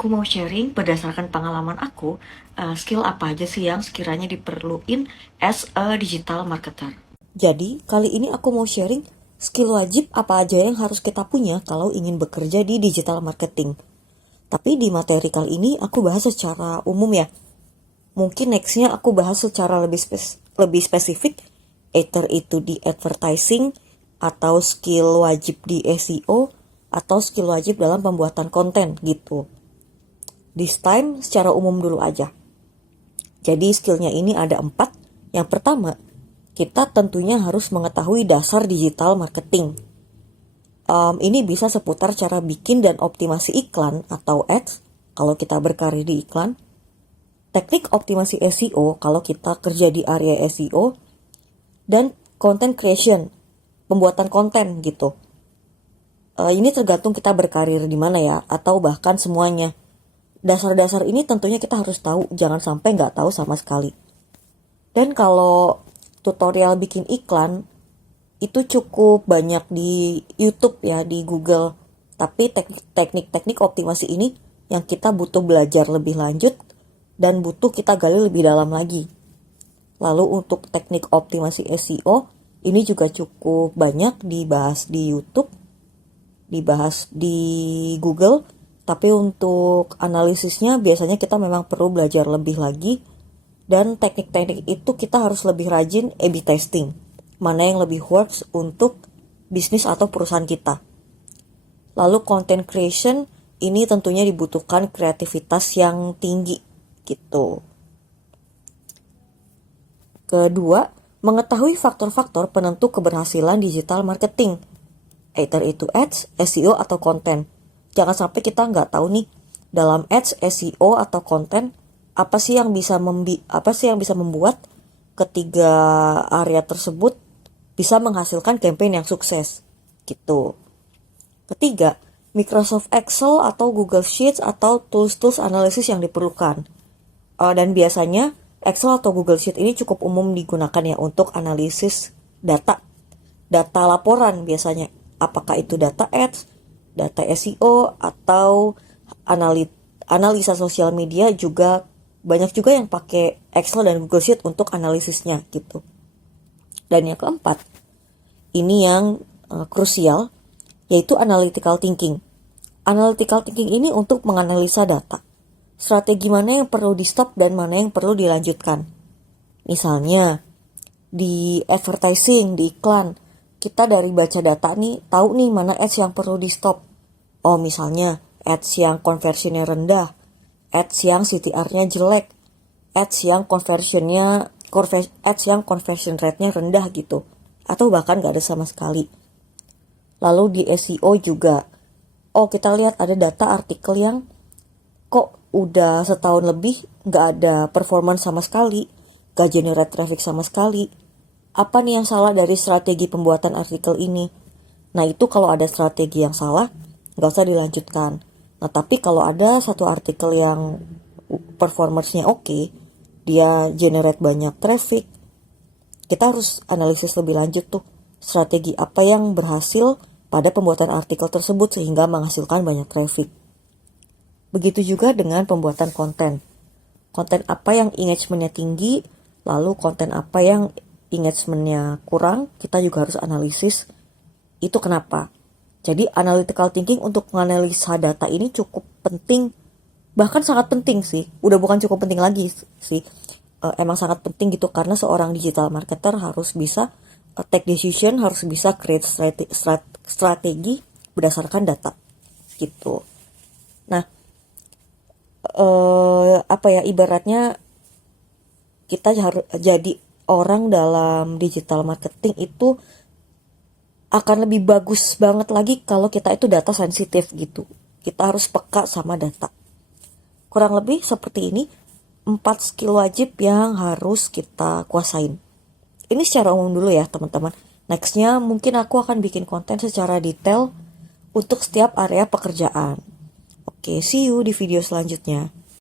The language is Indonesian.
aku mau sharing berdasarkan pengalaman aku, skill apa aja sih yang sekiranya diperluin as a digital marketer. Jadi, kali ini aku mau sharing skill wajib apa aja yang harus kita punya kalau ingin bekerja di digital marketing. Tapi di materi kali ini aku bahas secara umum ya. Mungkin nextnya aku bahas secara lebih spesifik, either itu di advertising, atau skill wajib di SEO, atau skill wajib dalam pembuatan konten gitu. This time secara umum dulu aja. Jadi skillnya ini ada 4. Yang pertama, kita tentunya harus mengetahui dasar digital marketing. Ini bisa seputar cara bikin dan optimasi iklan atau ads kalau kita berkarir di iklan. Teknik optimasi SEO kalau kita kerja di area SEO. Dan content creation, pembuatan konten gitu. Ini tergantung kita berkarir di mana ya, atau bahkan semuanya. Dasar-dasar ini tentunya kita harus tahu, jangan sampai nggak tahu sama sekali. Dan kalau tutorial bikin iklan, itu cukup banyak di YouTube ya, di Google. Tapi teknik-teknik optimasi ini yang kita butuh belajar lebih lanjut dan butuh kita gali lebih dalam lagi. Lalu untuk teknik optimasi SEO, ini juga cukup banyak dibahas di YouTube, dibahas di Google. Tapi untuk analisisnya biasanya kita memang perlu belajar lebih lagi. Dan teknik-teknik itu kita harus lebih rajin A/B testing. Mana yang lebih works untuk bisnis atau perusahaan kita. Lalu content creation, ini tentunya dibutuhkan kreativitas yang tinggi gitu. Kedua, mengetahui faktor-faktor penentu keberhasilan digital marketing. Either itu ads, SEO, atau konten. Jangan sampai kita nggak tahu nih dalam ads, SEO, atau konten apa sih yang bisa membuat ketiga area tersebut bisa menghasilkan campaign yang sukses gitu. Ketiga, Microsoft Excel atau Google Sheets atau tools-tools analisis yang diperlukan. Dan biasanya Excel atau Google Sheet ini cukup umum digunakan ya untuk analisis data laporan biasanya. Apakah itu data ads, data SEO, atau analisa sosial media juga banyak juga yang pakai Excel dan Google Sheet untuk analisisnya gitu. Dan yang keempat, ini yang krusial, yaitu analytical thinking. Analytical thinking ini untuk menganalisa data. Strategi mana yang perlu di stop dan mana yang perlu dilanjutkan. Misalnya, di advertising, di iklan, kita dari baca data nih, tahu nih mana ads yang perlu di stop. Oh misalnya, ads yang conversionnya rendah, ads yang CTR-nya jelek, ads yang conversion rate-nya rendah gitu. Atau bahkan gak ada sama sekali. Lalu di SEO juga, kita lihat ada data artikel yang kok udah setahun lebih gak ada performance sama sekali, gak generate traffic sama sekali. Apa nih yang salah dari strategi pembuatan artikel ini? Nah itu kalau ada strategi yang salah, gak usah dilanjutkan. Nah tapi kalau ada satu artikel yang performance-nya oke, dia generate banyak traffic, kita harus analisis lebih lanjut tuh. Strategi apa yang berhasil pada pembuatan artikel tersebut sehingga menghasilkan banyak traffic. Begitu juga dengan pembuatan konten. Konten apa yang engagement-nya tinggi, lalu konten apa yang engagement-nya kurang, kita juga harus analisis itu kenapa. Jadi analytical thinking untuk menganalisa data ini cukup penting, bahkan sangat penting sih. Udah bukan cukup penting lagi sih, emang sangat penting gitu karena seorang digital marketer harus bisa take decision, harus bisa create strategi berdasarkan data gitu. Nah, ibaratnya kita harus jadi orang dalam digital marketing itu akan lebih bagus banget lagi kalau kita itu data sensitif gitu. Kita harus peka sama data. Kurang lebih seperti ini 4 skill wajib yang harus kita kuasain. Ini secara umum dulu ya teman-teman. Nextnya mungkin aku akan bikin konten secara detail untuk setiap area pekerjaan. Oke, see you di video selanjutnya.